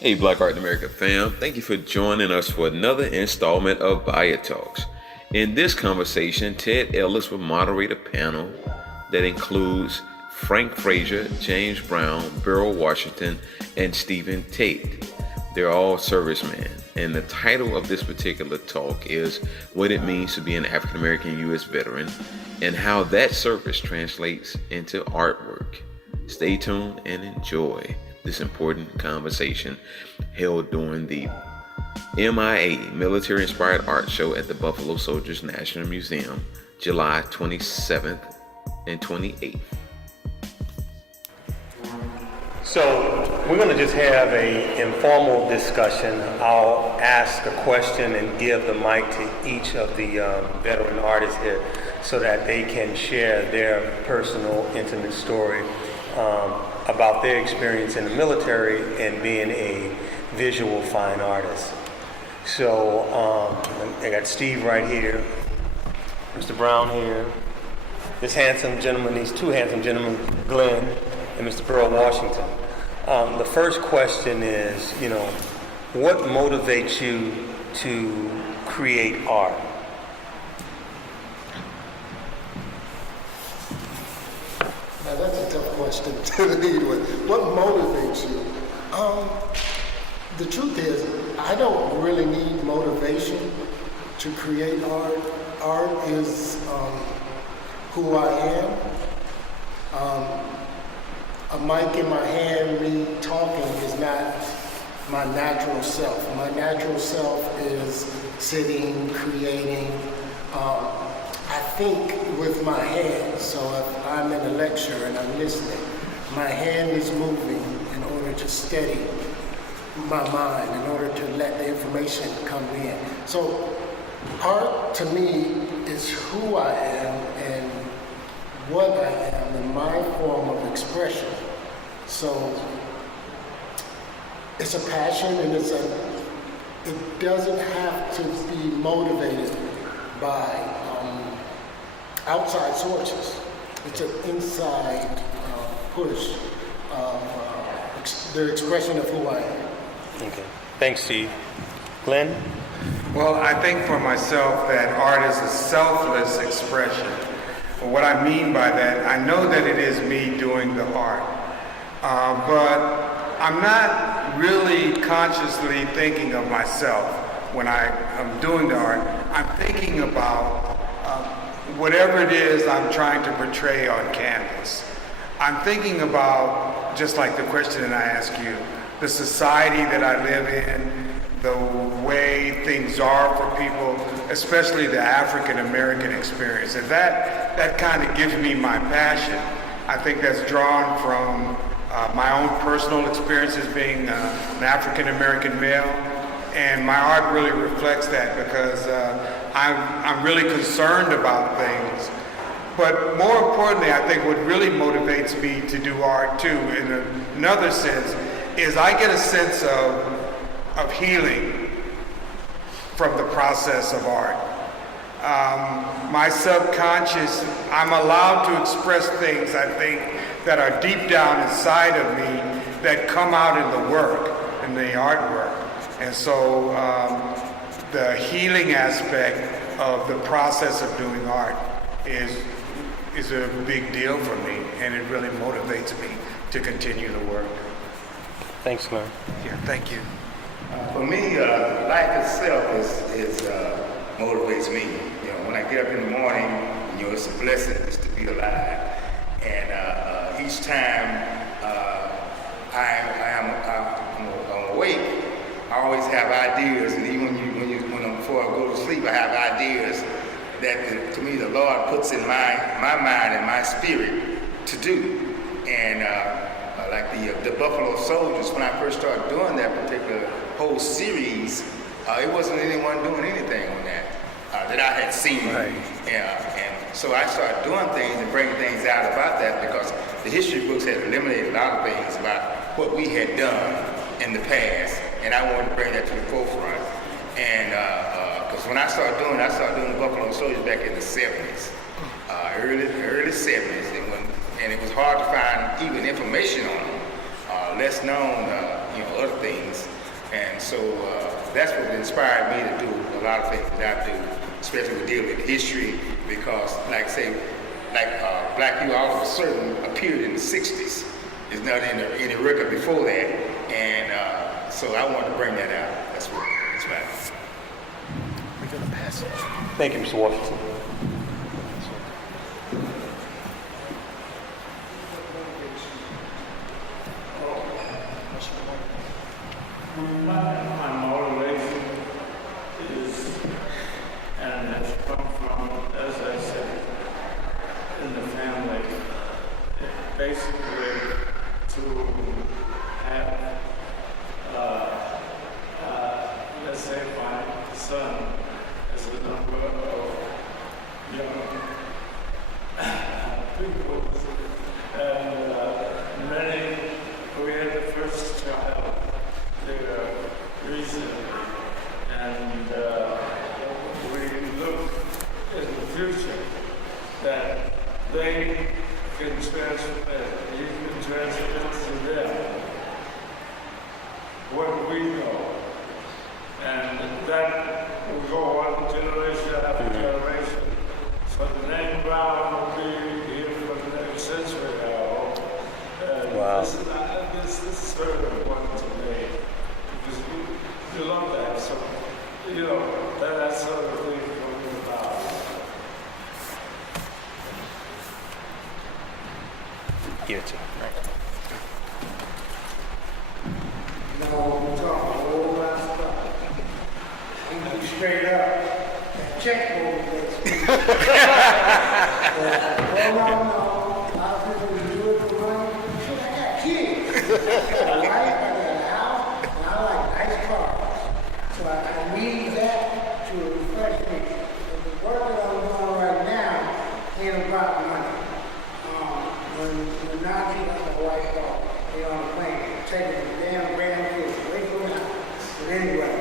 Hey, Black Art in America fam. Thank you for joining us for another installment of BAIA Talks. In this conversation, Ted Ellis will moderate a panel that includes Frank Frazier, James Brown, Beryl Washington, and Stephen Tate. They're all servicemen. And the title of this particular talk is What It Means to be an African American U.S. Veteran and How That Service Translates into Artwork. Stay tuned and enjoy this important conversation held during the MIA Military Inspired Art Show at the Buffalo Soldiers National Museum, July 27th and 28th. So we're going to just have an informal discussion. I'll ask a question and give the mic to each of the veteran artists here so that they can share their personal, intimate story about their experience in the military and being a visual fine artist. So I got Steve right here, Mr. Brown here, this handsome gentleman, these two handsome gentlemen, Glenn and Mr. Beryl Washington. The first question is, what motivates you to create art? Now that's a tough question to lead with. What motivates you? The truth is, I don't really need motivation to create art. Art is who I am. A mic in my hand, me talking is not my natural self. My natural self is sitting, creating. I think with my hands, so if I'm in a lecture and I'm listening, my hand is moving in order to steady my mind, in order to let the information come in. So art to me is who I am and what I am in my form of expression. So it's a passion and it doesn't have to be motivated by outside sources. It's an inside push of the expression of who I am. Okay. Thanks, Steve. Glenn? Well, I think for myself that art is a selfless expression. What I mean by that, I know that it is me doing the art, but I'm not really consciously thinking of myself when I am doing the art. I'm thinking about whatever it is I'm trying to portray on canvas. I'm thinking about, just like the question that I asked you, the society that I live in, the way things are for people, especially the African American experience. And that kind of gives me my passion. I think that's drawn from my own personal experiences being an African American male. And my art really reflects that because I'm really concerned about things. But more importantly, I think what really motivates me to do art too, in another sense, is I get a sense of healing from the process of art. My subconscious, I'm allowed to express things, I think, that are deep down inside of me that come out in the work, in the artwork. And so the healing aspect of the process of doing art is a big deal for me, and it really motivates me to continue the work. Thanks, Glenn. Yeah, thank you. For me, life itself is motivates me. When I get up in the morning, it's a blessing just to be alive. And each time I'm awake, I always have ideas. And even before I go to sleep, I have ideas that to me the Lord puts in my mind and my spirit to do. And like the Buffalo Soldiers, when I first started doing that particular whole series, it wasn't anyone doing anything on that I had seen. Right. And so I started doing things and bringing things out about that because the history books had eliminated a lot of things about what we had done in the past, and I wanted to bring that to the forefront. And because when I started doing the Buffalo Soldiers back in the 70s, early 70s, and it was hard to find even information on them. Less known, other things. And so that's what inspired me to do a lot of things that I do, especially with dealing with history, because like black people all of a sudden appeared in the 60s. There's not any record before that. And so I wanted to bring that out. That's what it's about. We're going to pass it. Thank you, Mr. Washington. My motivation is, and has come from, as I said, in the family, basically to have, let's say, my son as a number of young people, and many, we had the first child there recently, and we look in the future that they can transmit, you can transmit to them what we know, and that will go on generation after generation. So the name Brown will be here for the next century now. Wow. This is very important to me, because you love to have some, that sort of thing going about. Give it to him. No, we're talking a whole lot of stuff. I'm gonna be straight up. That checkbook that's no. A lot of people do it for money. Shit, I got kids. I got a wife, I got a house, and I like nice cars. So I need that to refresh me. And the work that I'm doing right now ain't about money. When Nazi got my wife off, they on the plane, taking the damn brand kids away from me. But anyway,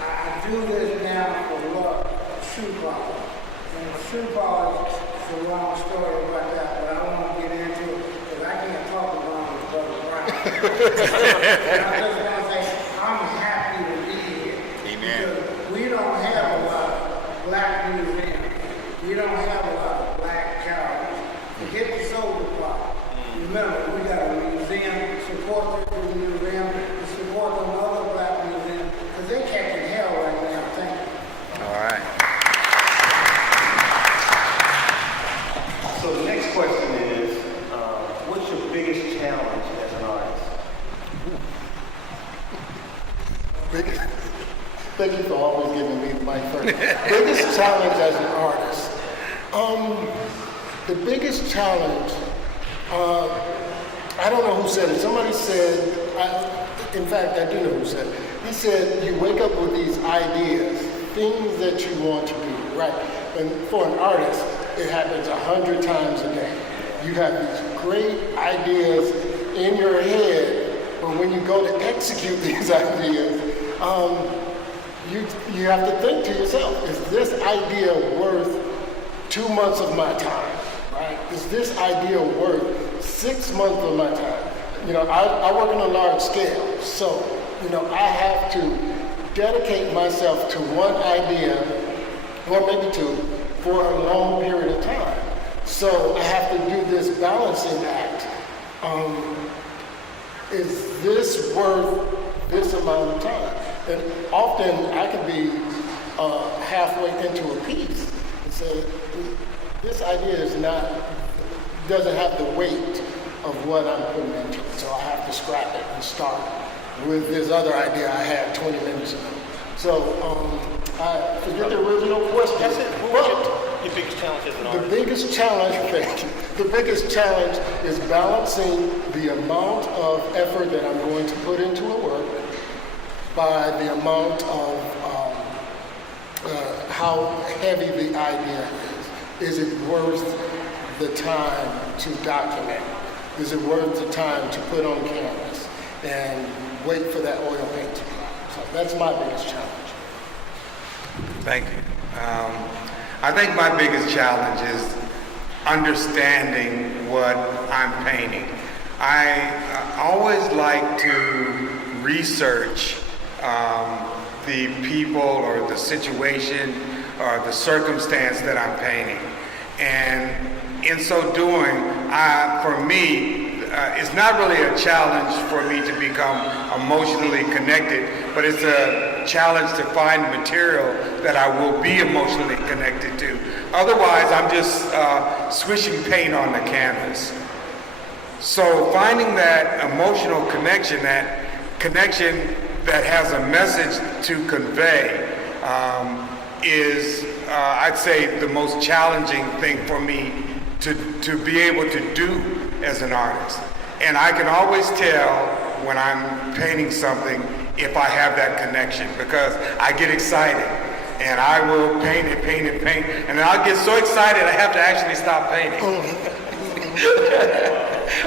I do this now for love, shoe polish. And shoe polish is a long story about that, but I don't want to get into it because I can't talk along with Brother Brown. And I just want to say, I'm happy to be here. Amen. Because we don't have a lot of black museums. We don't have a lot of black galleries. Forget the soldier part. Remember, we got a museum, support the museum, and support another black museum, because they're catching hell right now. Thank you. All right. So the next question is, what's your biggest challenge as an artist? Thank you for always giving me the mic first. Biggest challenge as an artist. The biggest challenge, I don't know who said it. Somebody said, in fact, I do know who said it. He said, you wake up with these ideas, things that you want to do, right? And for an artist, it happens 100 times a day. You have these great ideas in your head, but when you go to execute these ideas, you have to think to yourself, is this idea worth 2 months of my time? Right? Is this idea worth 6 months of my time? I work on a large scale, so, I have to dedicate myself to one idea, or maybe two, for a long period of time. So I have to do this balancing act. Is this worth this amount of time? And often I can be halfway into a piece and say, this idea doesn't have the weight of what I'm putting into it. So I have to scrap it and start with this other idea I had 20 minutes ago. So I forget the original question. That's it. What was your biggest challenge as an artist? The biggest challenge, thank you. The biggest challenge is balancing the amount of effort that I'm going to put into a work by the amount of how heavy the idea is. Is it worth the time to document? Is it worth the time to put on canvas and wait for that oil paint to dry? So that's my biggest challenge. Thank you. I think my biggest challenge is understanding what I'm painting. I always like to research the people or the situation or the circumstance that I'm painting. And in so doing, for me, it's not really a challenge for me to become emotionally connected, but it's a challenge to find material that I will be emotionally connected to. Otherwise, I'm just swishing paint on the canvas. So finding that emotional connection, that has a message to convey, is, I'd say, the most challenging thing for me to be able to do as an artist. And I can always tell when I'm painting something if I have that connection, because I get excited and I will paint and paint and paint, and then I'll get so excited I have to actually stop painting.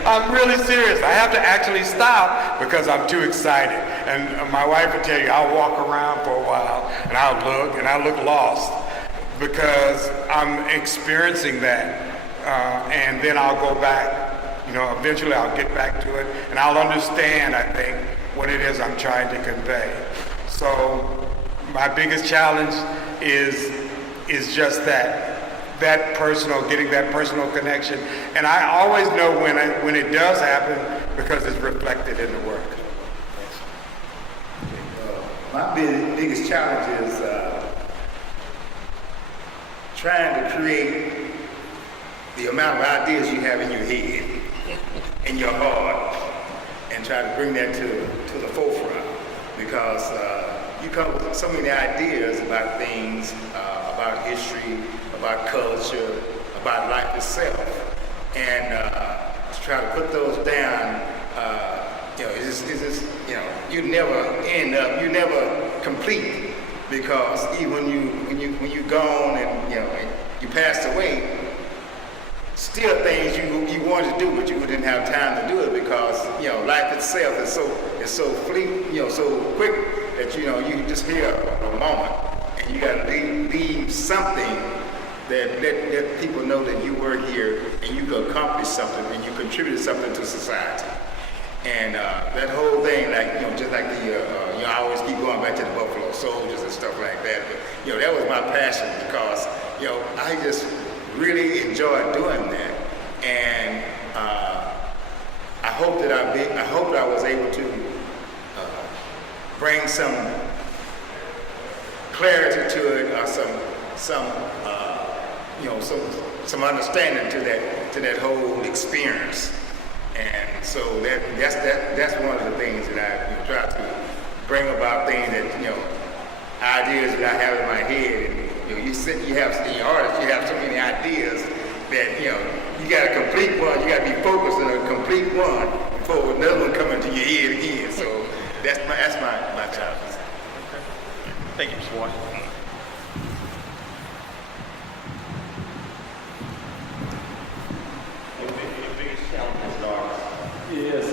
I'm really serious. I have to actually stop because I'm too excited. And my wife will tell you, I'll walk around for a while and I'll look lost because I'm experiencing that. And then I'll go back. Eventually I'll get back to it and I'll understand, I think, what it is I'm trying to convey. So my biggest challenge is just that personal, getting that personal connection. And I always know when it does happen because it's reflected in the work. My biggest challenge is trying to create the amount of ideas you have in your head, in your heart, and try to bring that to the forefront, because you come with so many ideas about things, about history, about culture, about life itself, and to try to put those down, it's just you never end up, you never complete, because even when you gone and you passed away, still things you wanted to do, but you didn't have time to do it because life itself is so fleet, so quick that you just here a moment, and you got to leave something that let people know that you were here and you could accomplish something and you contributed something to society. And that whole thing, just like I always keep going back to the Buffalo Soldiers and stuff like that. But that was my passion because I just really enjoyed doing that, and I hope that I was able to bring some clarity to it, or some understanding to that whole experience. And so that's one of the things that I try to bring about, things that ideas that I have in my head. And, you have in your artist, you have so many ideas that you got to complete one. You got to be focused on a complete one before another one come into your head again. So that's my challenge. Thank you, Mr. Washington. Yes,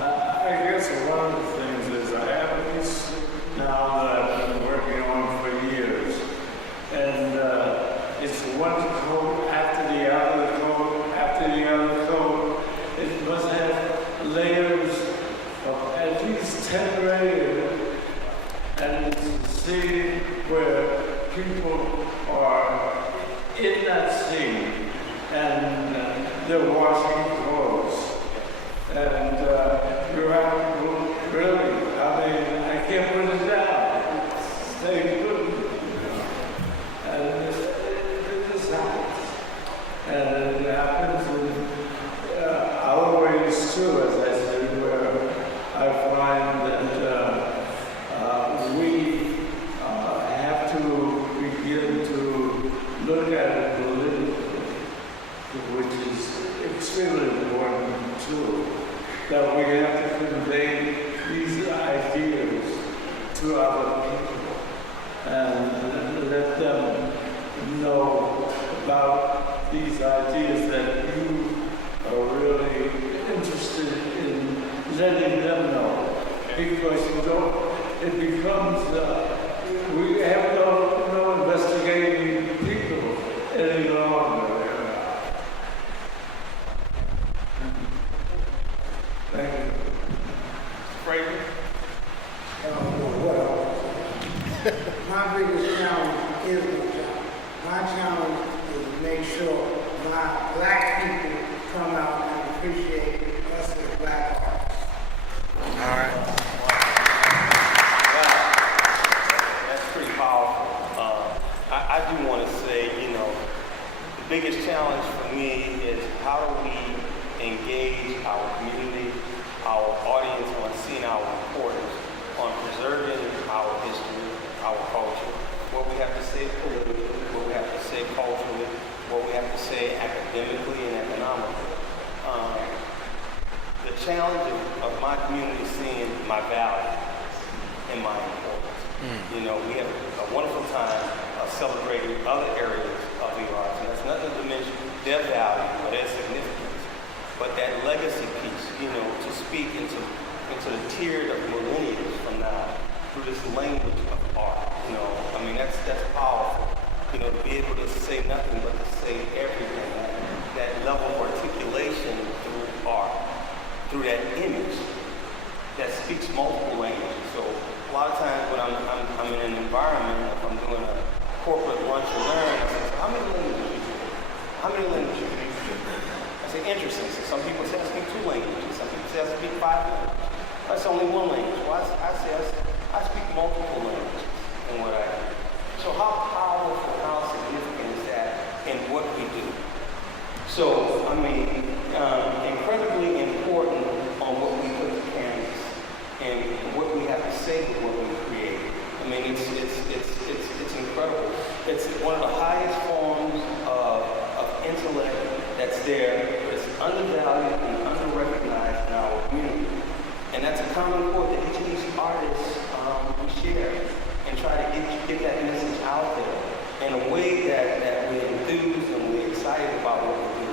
I guess one of the things is I have a piece now that I've been working on for years, and it's one coat after the other coat after the other coat. It must have layers of at least 10 layers, and to see where people are in that scene and they're washing clothes. And you're right, really, I can't put it down. Stay good. And this happens. And it happens in other ways too, as I said, where I find that we have to begin to look at it politically, which is extremely important too. That we have to convey these ideas to other people and let them know about these ideas that you are really interested in letting them know. Because it becomes, we have no investigating people any longer. Thank you. Fraser? my biggest challenge is my challenge. My challenge is to make sure my black people come out and appreciate us as black artists. All right. That's pretty powerful. I do want to say, the biggest challenge for me is how do we engage our community, our audience on seeing our importance, on preserving our history, our culture, what we have to say politically, what we have to say culturally, what we have to say academically and economically. The challenge of my community seeing my value and my importance. We have a wonderful time of celebrating other areas of the arts, and that's nothing to mention their value or their significance, but that legacy piece, to speak into the tier of millennia from now through this language of art. That's powerful. To be able to say nothing but to say everything. That level of articulation through art, through that image that speaks multiple languages. So a lot of times when I'm in an environment, if I'm doing a corporate lunch and learn, I say, how many languages do you speak? How many languages do you speak? I say, interesting. So some people say I speak 2 languages. Some people say I speak 5 languages. That's only 1 language. Well, I say I speak multiple languages in what I do. So how powerful, how significant is that in what we do? So, incredibly important on what we put to canvas and what we have to say with what we create. It's incredible. It's one of the highest forms of intellect that's there. It's undervalued and underrecognized in our community. And that's a common core that each of these artists we share and try to get that message out there in a way that we're enthused and we're excited about what we do.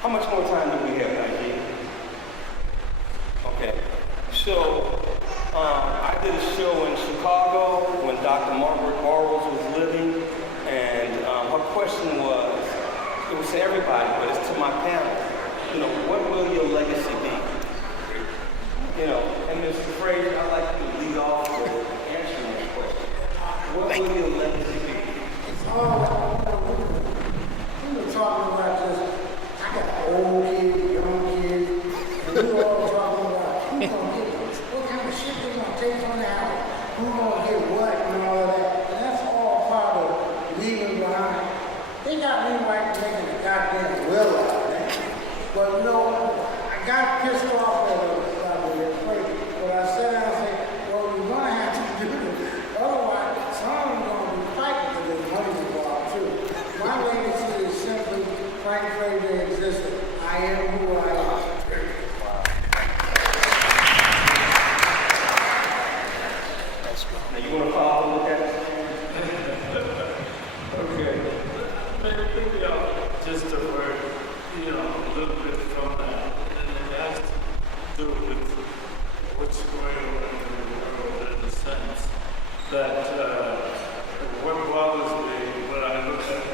How much more time do we have, Nike? Okay. So, I did a show in Chicago when Dr. Margaret Burroughs was living, and her question was, it was to everybody, but it's to my panel, what will your legacy be? And Mr. Fraser, I'd like you to lead off with answering that question. What will your legacy be? It's all we were talking about this. I got old kids, young kids, and we were all talking about who's gonna get what kind of shit they gonna take from the house, who's gonna get what and all of that. And that's all part of leaving behind. They got me right making a goddamn will out of that. But I got pissed off at it. But I sat down and said, well, we're gonna have to do this. Otherwise, some of them gonna be fighting for their money involved too. My legacy is simply Frank Fraser existed. I am who I am. Now you want to follow with that? Okay. Maybe just a word, a little bit from that. And it has to do with what's going on in the world in the sense that what bothers me when I look at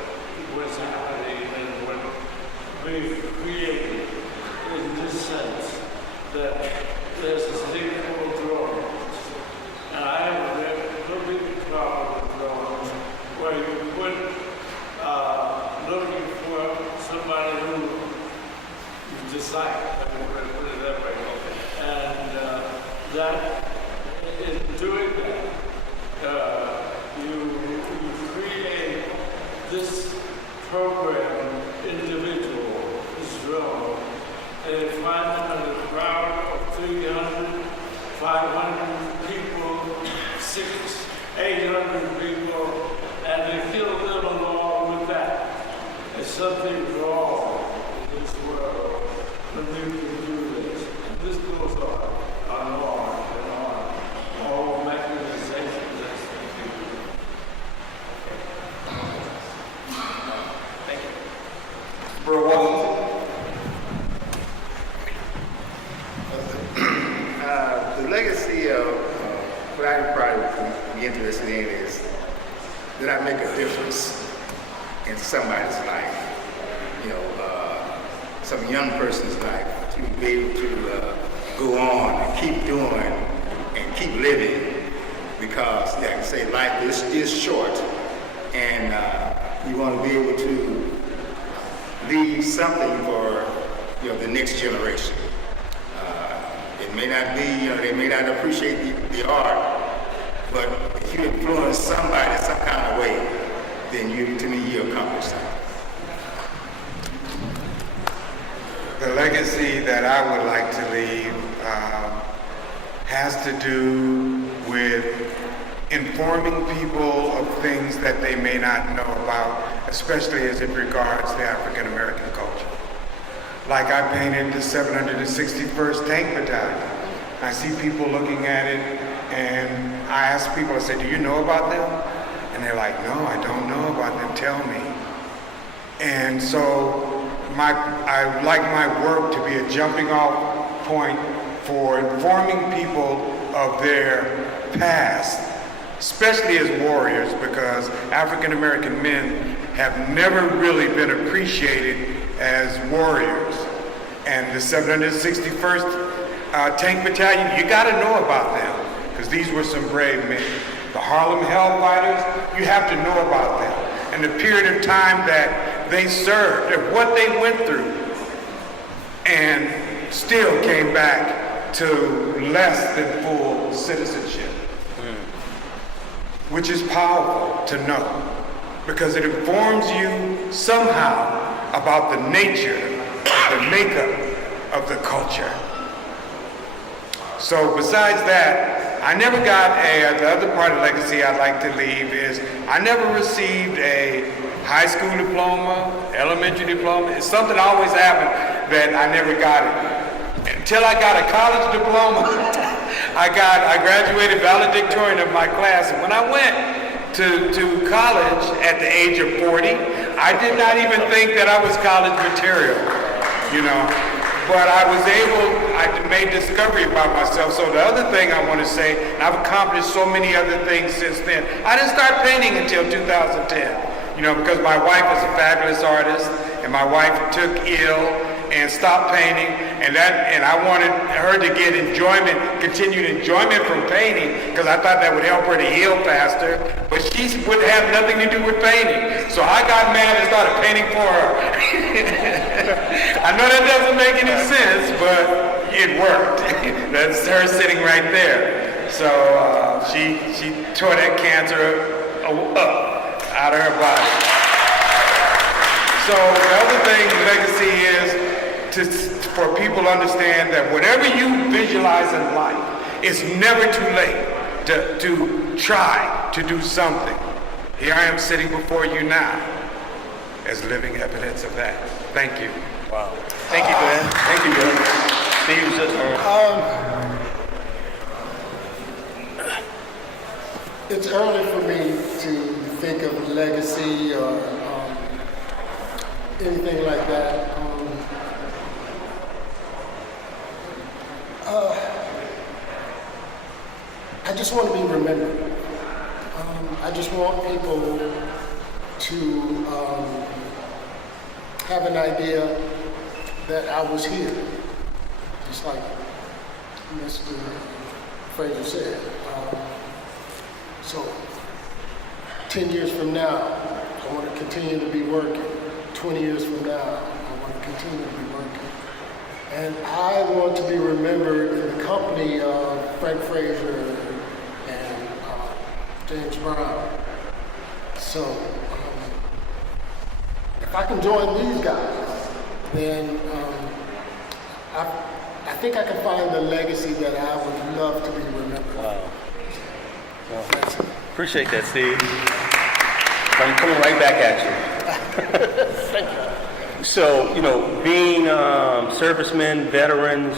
what's happening and what we've created in this sense that there's this thing called drones. And I have a big problem with drones where you put looking for somebody who you decide, put it that way. And that in doing that, you create this program, individual, this drone, and you find them in a crowd of 300, 500 people, 600, 800 people, and they kill them along with that. There's something wrong in this world when we can do this. And this goes on and on and on. All mechanization that's Thank you. Bro Washington. The legacy of what I probably be interested in is that I make a difference in somebody's life. Some young person's life, to be able to go on and keep doing and keep living because, like I say, life is short, and you want to be able to leave something for the next generation. It may not be, they may not appreciate the art, but if you influence somebody some kind of way, then to me, you accomplished something. The legacy that I would like to leave has to do with informing people of things that they may not know about, especially as it regards the African American culture. Like I painted the 761st Tank Battalion. I see people looking at it, and I ask people, I say, do you know about them? And they're like, no, I don't know about them, tell me. And so I like my work to be a jumping off point for informing people of their past, especially as warriors, because African American men have never really been appreciated as warriors. And the 761st Tank Battalion, you got to know about them, because these were some brave men. The Harlem Hellfighters, you have to know about them, and the period of time that they served, and what they went through, and still came back to less than full citizenship, which is powerful to know, because it informs you somehow about the nature, the makeup of the culture. So besides that, I never got the other part of legacy I'd like to leave is I never received a high school diploma, elementary diploma. It's something always happened that I never got it. Until I got a college diploma, I graduated valedictorian of my class. And when I went to college at the age of 40, I did not even think that I was college material, But I made discovery about myself. So the other thing I want to say, and I've accomplished so many other things since then. I didn't start painting until 2010, because my wife is a fabulous artist, and my wife took ill and stopped painting, and I wanted her to get continued enjoyment from painting, because I thought that would help her to heal faster, but she would have nothing to do with painting. So I got mad and started painting for her. I know that doesn't make any sense, but it worked. That's her sitting right there. So she tore that cancer up out of her body. So the other thing, legacy is for people to understand that whatever you visualize in life, it's never too late to try to do something. Here I am sitting before you now as living evidence of that. Thank you. Wow. Thank you, Glenn. Thank you, Glenn. It's early for me to think of legacy or anything like that. I just want to be remembered. I just want people to have an idea that I was here, just like Mr. Fraser said. So 10 years from now, I want to continue to be working. 20 years from now, I want to continue to be working. And I want to be remembered in the company of Frank Fraser and James Brown. So if I can join these guys, then I think I can find the legacy that I would love to be remembered. Wow. Well, appreciate that, Steve. I'm coming right back at you. Thank you. So, being servicemen, veterans,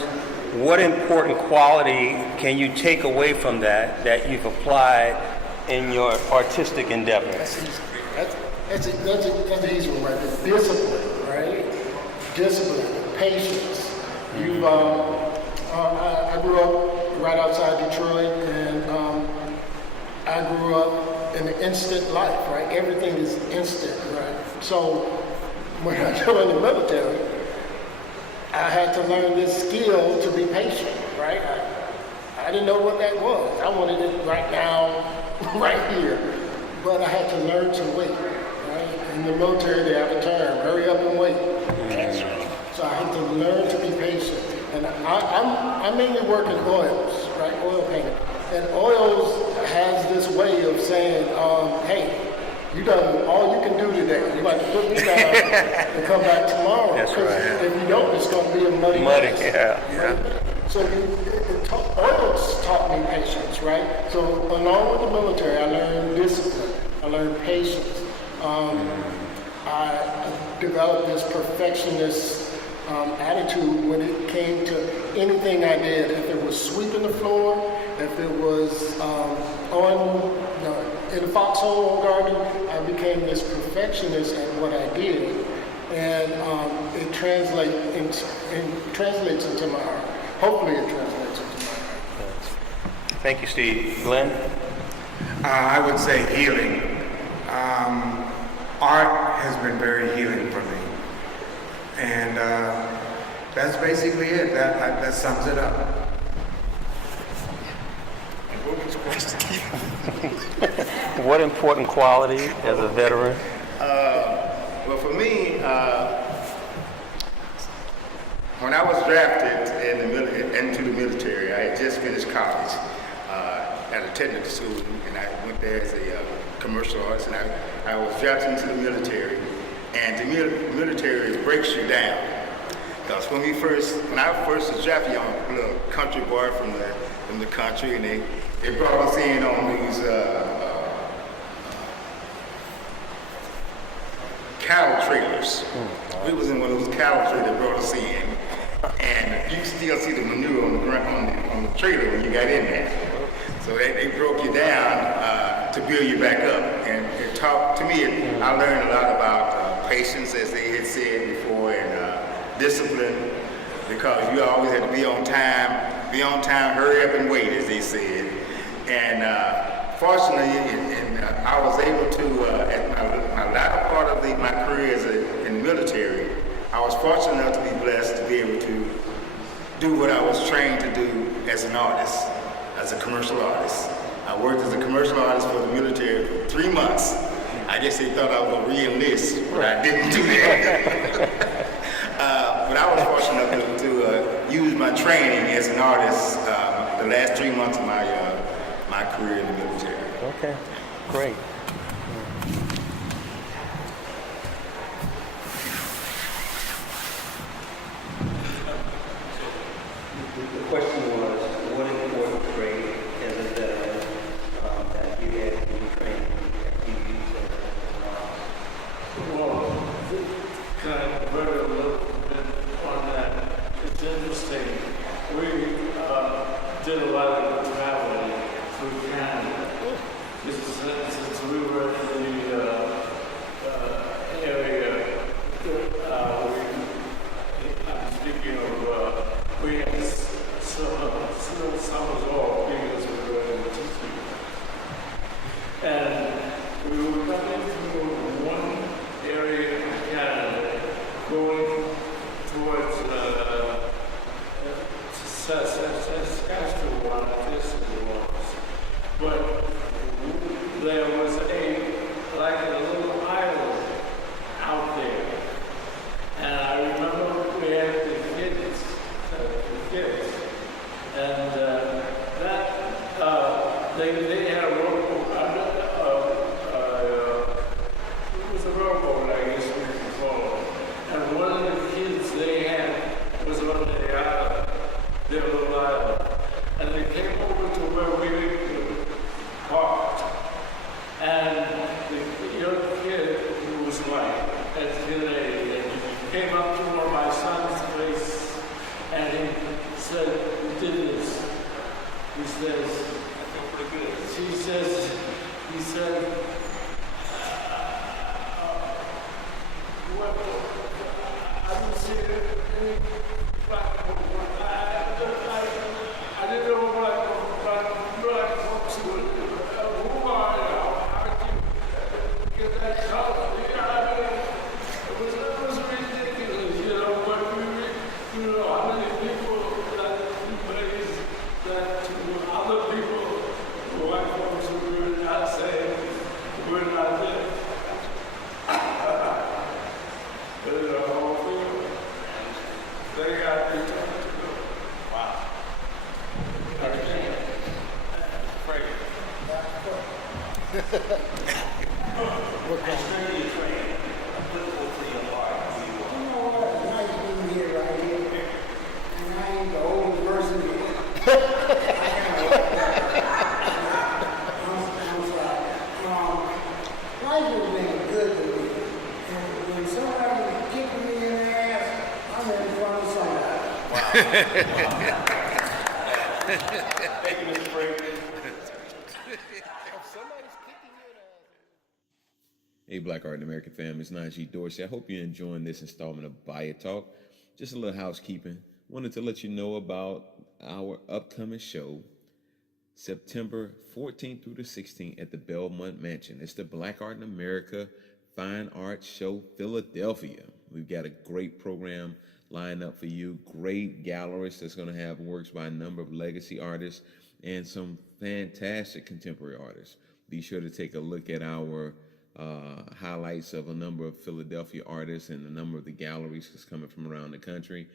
what important quality can you take away from that you've applied in your artistic endeavors? That's an easy one right there. Discipline, right? Discipline, patience. I grew up right outside Detroit, and I grew up in the instant life, right? Everything is instant, right? So when I joined the military, I had to learn this skill to be patient, right? I I didn't know what that was. I wanted it right now, right here. But I had to learn to wait. Right? In the military, they have a term: hurry up and wait. So I had to learn to be patient. And I mainly work in oils, right? Oil painting. And oils has this way of saying, hey, you done all you can do today. You might put me down and come back tomorrow. That's right. If you don't, it's going to be a muddy mess. Yeah. So oils taught me patience, right? So along with the military, I learned discipline. I learned patience. I developed this perfectionist attitude when it came to anything I did. If it was sweeping the floor, if it was in the foxhole on garden, I became this perfectionist at what I did, and it translates into my art. Hopefully, it translates into my art. Thank you, Steve. Glenn? I would say healing. Art has been very healing for me. And that's basically it. That sums it up. What important quality as a veteran? Well, for me, when I was drafted into the military, I had just finished college at a technical school, and I went there as a commercial artist, and I was drafted into the military. And the military breaks you down. Because when I first was drafted, I'm a little country boy from the country, and they brought us in on these cattle trailers. We was in one of those cattle trailers that brought us in, and you can still see the manure on the ground on the trailer when you got in there. So they broke you down to build you back up, and it taught to me. I learned a lot about patience, as they had said before, and discipline, because you always have to be on time, hurry up and wait, as they said. And fortunately, I was able to, at my latter part of my career in the military, I was fortunate enough to be blessed to be able to do what I was trained to do as an artist, as a commercial artist. I worked as a commercial artist for the military for 3 months. I guess they thought I was going to re-enlist, but I didn't do that. But I was fortunate enough to use my training as an artist the last 3 months of my career in the military. Okay, great. The question was, what important trait as a veteran that you had in your training that you used as an artist? Well, kind of very a little bit on that. It's interesting. We did a lot of traveling through Canada. Since we were in the area, I'm speaking of, we had summers off because we were in the teaching. And we were coming through one area in Canada, going towards Saskatchewan, I guess it was. But there was like a little island out there. And I remember we had the kids. And they had a rowboat. It was a rowboat, I guess we could call it. And one of the kids they had was on the island, their little island. And they came over to where we parked. And the young kid who was white, and he came up to one of my son's place, and he said, "Who did this?" He says, he said, "What? I didn't see any black people. I didn't know black folks who who are you? How did you get that color?" It was ridiculous, but how many people that you raised that to What kind? You know what? It's nice being here right here. And I ain't the oldest person here. I'm sorry. Life has been good to me. And when somebody is kicking me in the ass, I'm in front of somebody. Thank you, Mr. Franklin. Hey, Black Art and American fam, it's Najee Dorsey. I hope you're enjoying this installment of BAIA Talk. Just a little housekeeping. Wanted to let you know about our upcoming show, September 14th through the 16th at the Belmont Mansion. It's the Black Art in America Fine Art Show Philadelphia. We've got a great program lined up for you. Great galleries that's going to have works by a number of legacy artists and some fantastic contemporary artists. Be sure to take a look at our highlights of a number of Philadelphia artists and a number of the galleries that's coming from around the country.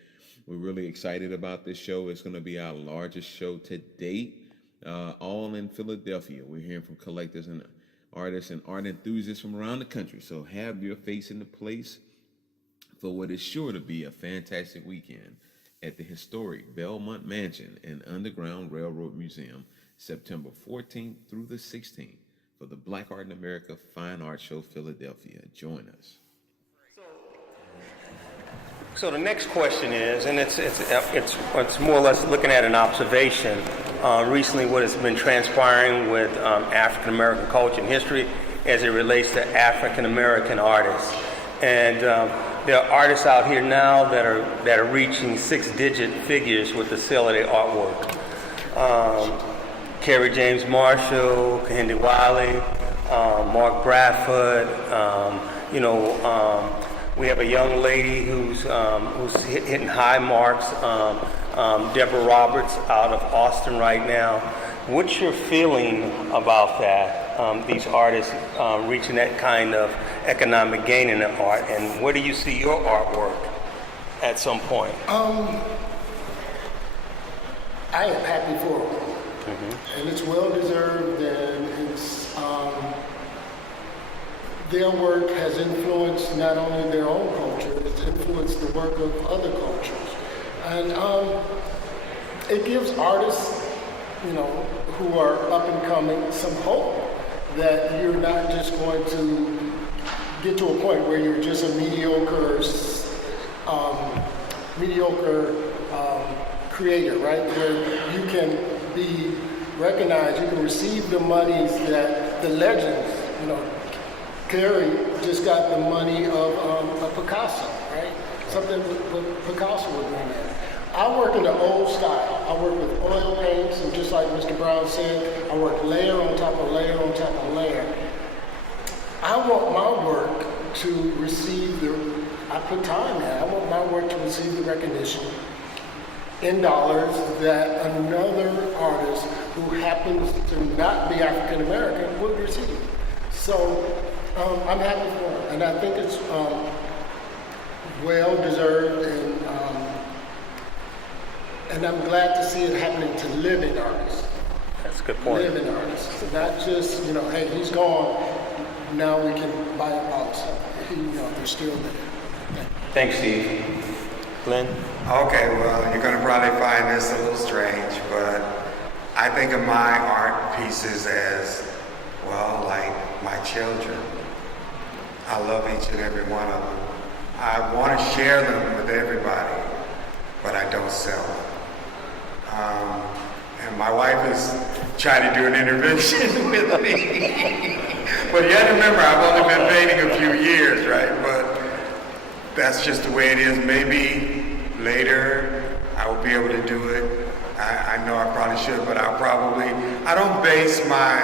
We're really excited about this show. It's going to be our largest show to date, all in Philadelphia. We're hearing from collectors and artists and art enthusiasts from around the country. So have your face in the place for what is sure to be a fantastic weekend at the historic Belmont Mansion and Underground Railroad Museum, September 14th through the 16th. For the Black Art in America Fine Art Show Philadelphia. Join us. So the next question is, and it's more or less looking at an observation. Recently, what has been transpiring with African American culture and history as it relates to African American artists, and there are artists out here now that are reaching six-digit figures with the sale of their artwork. Kerry James Marshall, Kehinde Wiley, Mark Bradford. We have a young lady who's hitting high marks. Deborah Roberts out of Austin right now. What's your feeling about that? These artists reaching that kind of economic gain in their art, and where do you see your artwork at some point? I am happy for them. And it's well deserved, and it's their work has influenced not only their own culture, it's influenced the work of other cultures. And it gives artists, who are up and coming some hope that you're not just going to get to a point where you're just a mediocre creator, right? Where you can be recognized, you can receive the monies that the legends, Kerry just got the money of Picasso, right? Something what Picasso would bring in. I work in the old style. I work with oil paints, and just like Mr. Brown said, I work layer on top of layer on top of layer. I want my work to receive I put time in. I want my work to receive the recognition in dollars that another artist who happens to not be African American would receive. So I'm happy for it, and I think it's well deserved, and I'm glad to see it happening to living artists. That's a good point. Living artists, not just hey, he's gone, now we can buy a box. They're still there. Thanks, Steve. Glenn? Okay, well, you're going to probably find this a little strange, but I think of my art pieces as, well, like my children. I love each and every one of them. I want to share them with everybody, but I don't sell them. And my wife is trying to do an intervention with me. But you have to remember, I've only been painting a few years, right? But that's just the way it is. Maybe later I will be able to do it. I know I probably should, but I don't base my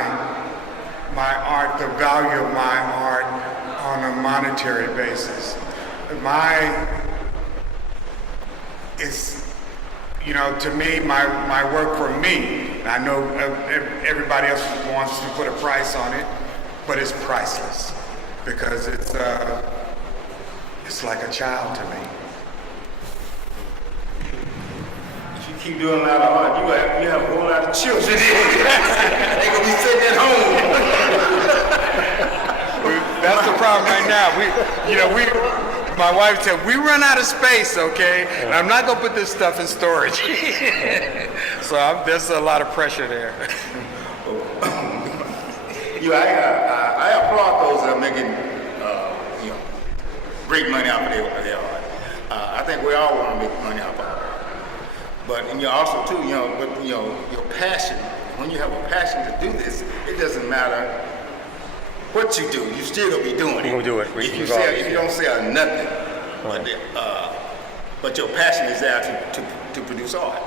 art, the value of my art on a monetary basis. To me, my work for me, I know everybody else wants to put a price on it, but it's priceless because it's like a child to me. Could you keep doing a lot of art, you have a whole lot of children. They gonna be sitting at home. That's the problem right now. My wife said, we run out of space, okay? And I'm not gonna put this stuff in storage. So there's a lot of pressure there. I applaud those that are making, great money off of their art. I think we all want to make money off of art. But also too, your passion. When you have a passion to do this, it doesn't matter what you do. You still gonna be doing it. You're gonna do it. If you don't sell nothing, but your passion is there to produce art.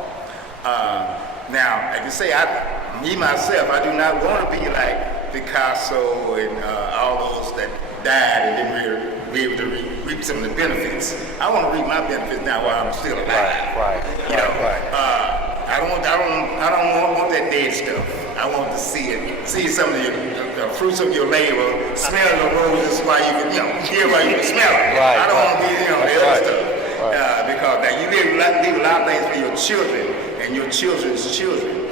Now, like I say, myself, I do not want to be like Picasso and all those that died and didn't really be able to reap some of the benefits. I want to reap my benefits now while I'm still alive. Right. I don't want that dead stuff. I want to see some of the fruits of your labor, smell the roses while you can, hear while you can smell it. Right, I don't want to be, the other stuff. Right. Because now you leave a lot of things for your children and your children's children,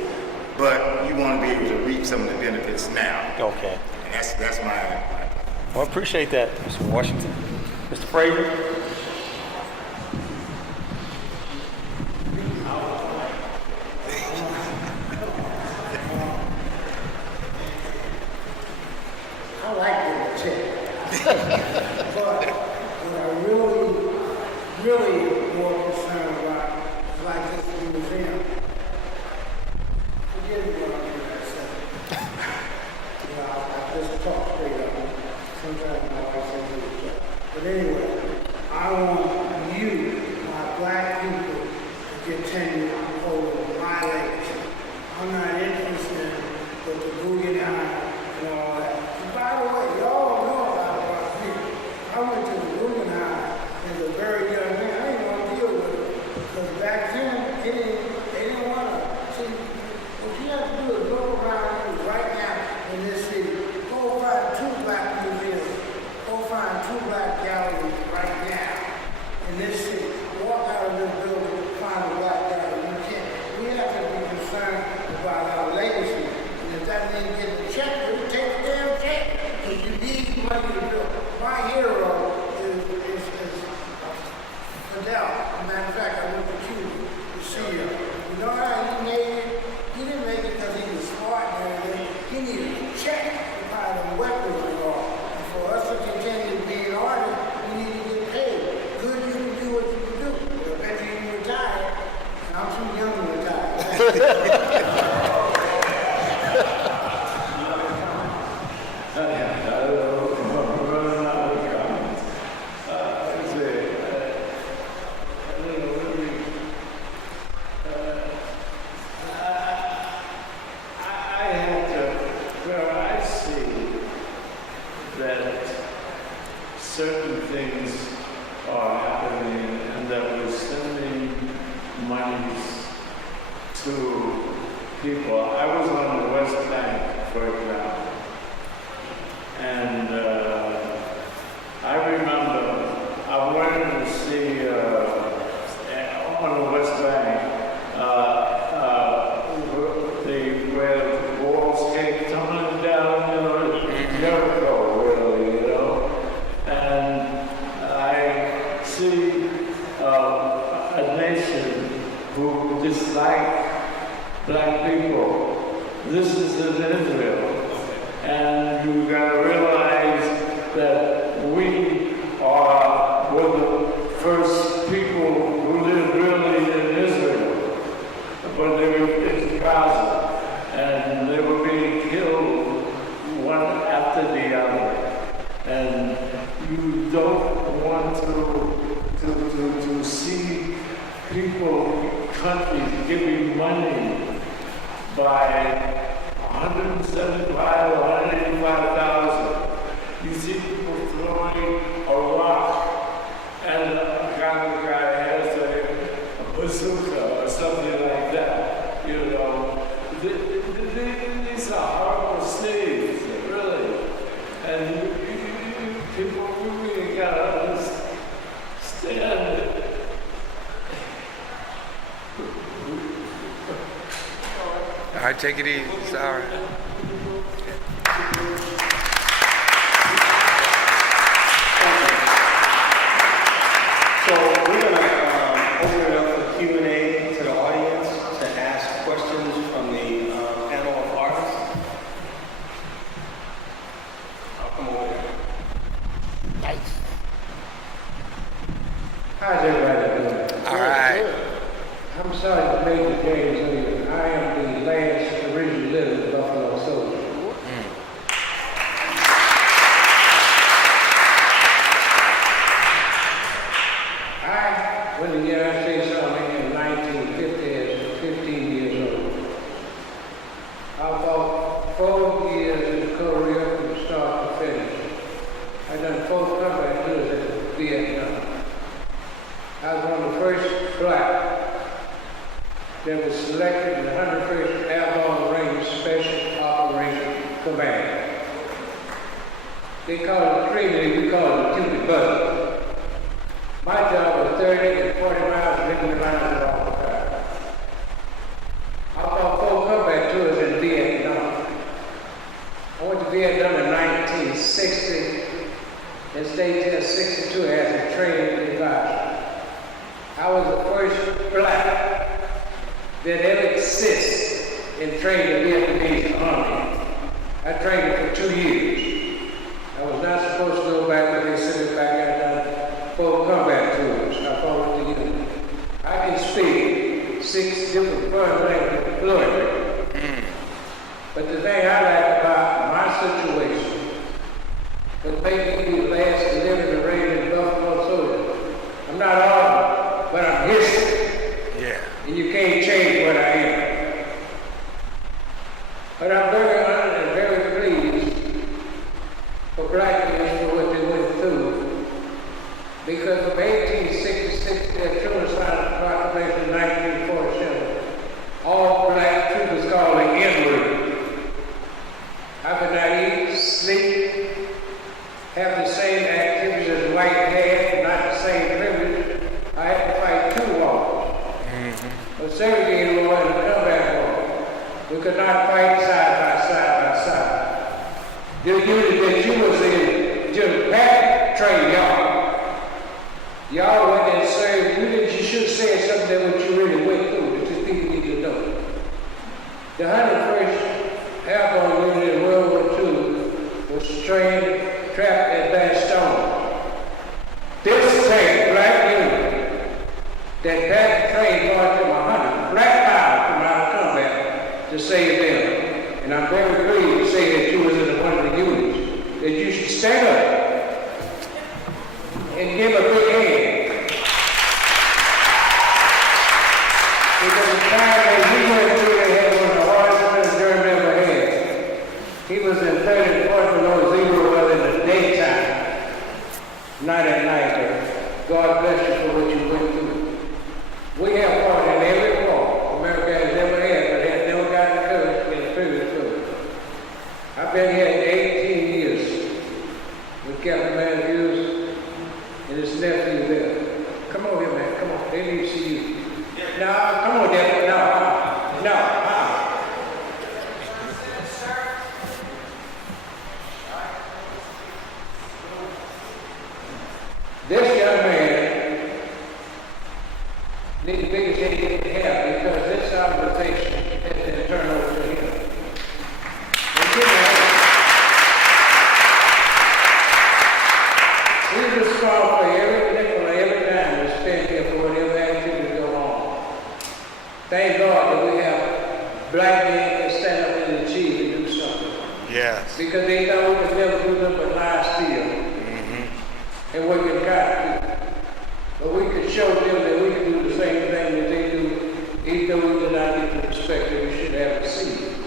but you want to be able to reap some of the benefits now. Okay. And that's my. Well, I appreciate that, Mr. Washington. Mr. Fraser? I like getting a check. But what I really more concerned about is like this museum. Forgive me what I'm going to say. I just talk straight up. Sometimes my wife says it. But anyway, I want you, my black people, to continue over my legacy. I'm not interested with the Guggenheim and all that. And by the way, y'all know about me. I went to the Guggenheim as a very young man. I didn't want to deal with it. Because back then, they didn't want to. See, what you have to do is look around right now in this city. Go find 2 black museums. Go find 2 black galleries right now in this city. Walk out of this building, find a black gallery. You can't. We have to be concerned about our legacy. And if that means getting a check, we take a damn check. Because you need money to build. My hero is Fidel. As a matter of fact, I went to Cuba to see him. You know how he made it? He didn't make it because he was smart and everything. He needed a check to buy the weapons and all. And for us to continue to be an artist, we need to get paid. Good, you can do what you can do. But I bet you retire. And I'm too young to retire. Certain things are happening and that we're sending monies to people. I was on the West Bank, for example, and I remember I wanted to see on the West Bank where the walls came tumbling down, Jericho, really, and I see a nation who dislike black people. This is in Israel. And you gotta realize that we were the first people who lived really in Israel. But they were in Gaza. And they were being killed one after the other. And you don't want to see people, countries giving money by 175 or 185,000. You see people throwing a rock and a guy has a bazooka or something like that. These are horrible things, really. And people really gotta understand right, take it easy. It's all right. So we're going to open it up for Q&A to the audience to ask questions from the panel of artists. I'll come over here. How's everybody doing? All right. I'm sorry to make the James Lee. I am the last original living Buffalo Soldier. When the year I say something in 1950 as 15 years old, I fought 4 years in Korea from start to finish. I done 4 combat tours in Vietnam. I was one of the first black that was selected in the 101st Airborne Range Special Operations Command. They call it Trinity, we call it the Cupid Buzzer. My job was 30 and 40 miles ringing around all the time. I fought 4 combat tours in Vietnam. I went to Vietnam in 1960 and stayed till 62 as a training advisor. I was the first black that ever existed and trained the Vietnamese army. I trained for 2 years. I was not supposed to go back, but they sent me back. I done 4 combat tours. I followed the unit. I can speak 6 different foreign languages fluently. But the thing I like about my situation, what made me the last to live in the rain in Buffalo Soldier, I'm not all, but I'm history. Yeah. And you can't change what I am. But I'm very honored and very pleased for black men for what they went through. Because from 1866 to the Suicide Proclamation in 1947, all black troopers called the N-word. I could not eat, sleep, have the same activities as white had, not the same privilege. I had to fight 2 wars. A segregated war and a combat war. We could not fight side by side by side. The unit that you was in, Jim Pat trained y'all. Y'all went and served. You should have said something that what you really went through, that you people need to know. The 101st Airborne Unit in World War II was trained, trapped at Bastogne. This same black unit that trained going to 100 black pilots from out of combat to save them. And I'm very pleased to say that you was in one of the units, that you should stand up and give a big hand. Because the time that we went through, they had one of the hardest winters Durham ever had. He was in 34th below zero, but in the daytime, not at night. God bless you for what you went through. We have fought in every war America has ever had, but has never gotten the courage and the privilege to it. I've been here 18 years with Captain Matthews and his nephew there. Come on here, man. Come on. They need to see you. No, come on, Dad. No. This young man needs the biggest head he can have because this organization has been turned over to him. And you know, he's responsible for every nickel and every dime we spend here for whatever activities go on. Thank God that we have black men that stand up and achieve and do something. Yes. Because they thought we could never do nothing but lie still. And what you got to do. But we could show them that we can do the same thing that they do, even though we did not get the perspective we should have received.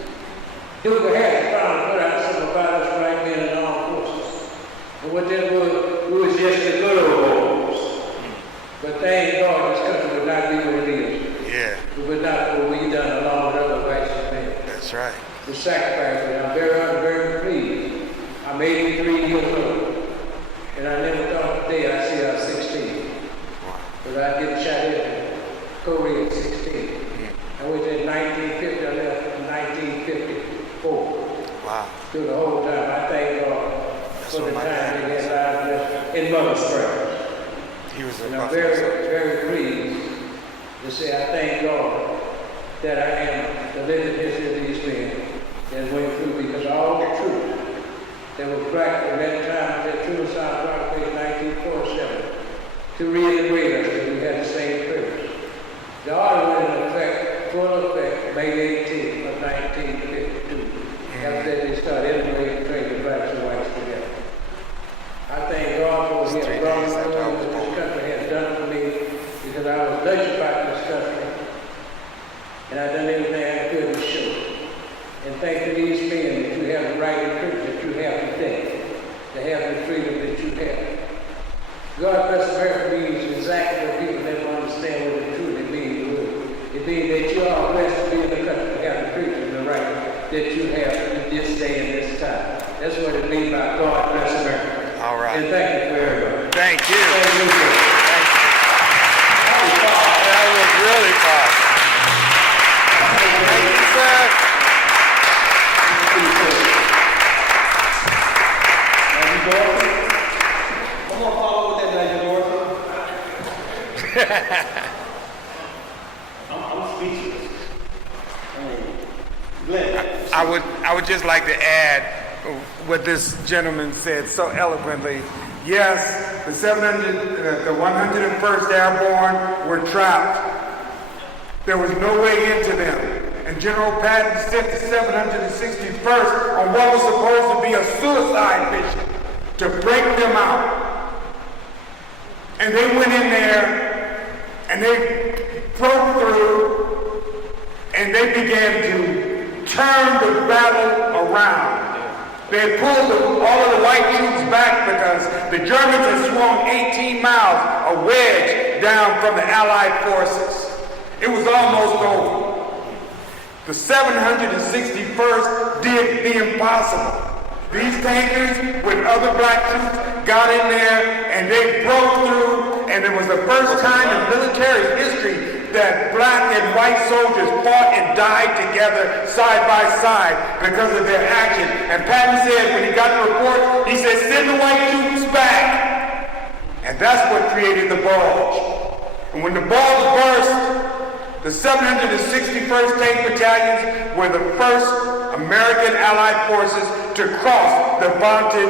Duke has found to put out something about us right men in the armed forces. And what that was, we was just the good old boys. But thank God this country would not be what it is. Yeah. It would not what we done along with other righteous men. That's right. The sacrifice, and I'm very pleased. I'm 83 years old. And I never thought today I'd see I was 16. But I get shot at Korea at 16. I went there in 1950, I left in Wow. through the whole time. I thank God for the time that He allowed us in Mother Springs. He was a And I'm buffalo very, soldier. very pleased to say I thank God that I am the living history of these men that went through, because all the troops that were black at that time, that threw us out of our place in 1947, to reintegrate us, because we had the same privilege. The order went into effect, full effect, May 18th of 1952. After that, they started integrating the blacks and whites together. I thank God for what He has brought me through, what this country has done for me, because I was nurtured by this country, and I've done everything I could to show it. And thank to these men that you have the right and privilege that you have today, to have the freedom that you have. God bless America means exactly what people never understand what it truly means. It means that you are blessed to be in the country, to have the freedom and the right that you have in this day and this time. That's what it means by God bless America. All right. And thank you for everybody. Thank you. Thank you, sir. Thank you. That was really fast. Thank you, sir. I'm gonna follow with that legend, I'm speechless. Glenn. I would just like to add what this gentleman said so eloquently. Yes, the 101st Airborne were trapped. There was no way into them. And General Patton sent the 761st on what was supposed to be a suicide mission to break them out. And they went in there and they broke through and they began to turn the battle around. They had pulled all of the white troops back because the Germans had swung 18 miles, a wedge down from the Allied forces. It was almost over. The 761st did the impossible. These tankers with other black troops got in there and they broke through, and it was the first time in military history that black and white soldiers fought and died together side by side because of their action. And Patton said when he got the report, he said, send the white troops back. And that's what created the bulge. And when the bulge burst, the 761st Tank Battalions were the first American Allied forces to cross the vaunted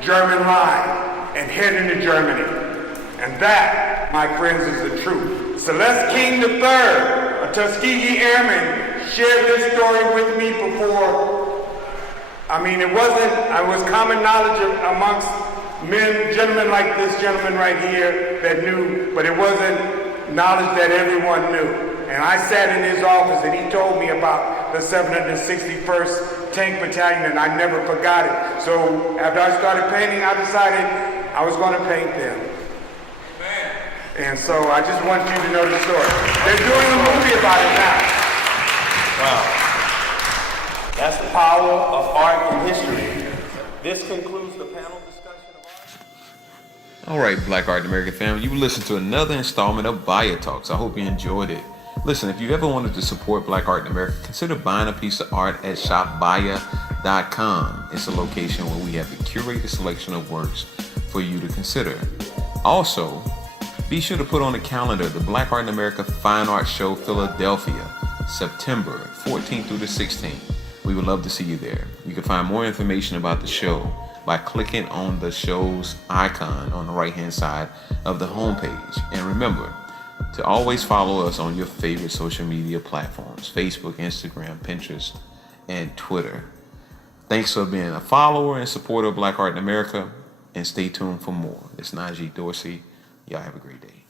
German line and head into Germany. And that, my friends, is the truth. Celeste King III, a Tuskegee Airman, shared this story with me before. I mean, it was common knowledge amongst men, gentlemen like this gentleman right here that knew, but it wasn't knowledge that everyone knew. And I sat in his office and he told me about the 761st Tank Battalion, and I never forgot it. So after I started painting, I decided I was going to paint them. And so I just want you to know the story. They're doing a movie about it now. Wow. That's the power of art and history. This concludes the panel discussion of art. All right, Black Art in America family, you listened to another installment of BAIA Talks. I hope you enjoyed it. Listen, if you ever wanted to support Black Art in America, consider buying a piece of art at shopbaya.com. It's a location where we have a curated selection of works for you to consider. Also, be sure to put on the calendar the Black Art in America Fine Art Show Philadelphia, September 14th through the 16th. We would love to see you there. You can find more information about the show by clicking on the show's icon on the right-hand side of the homepage. And remember to always follow us on your favorite social media platforms: Facebook, Instagram, Pinterest, and Twitter. Thanks for being a follower and supporter of Black Art in America, and stay tuned for more. It's Najee Dorsey. Y'all have a great day.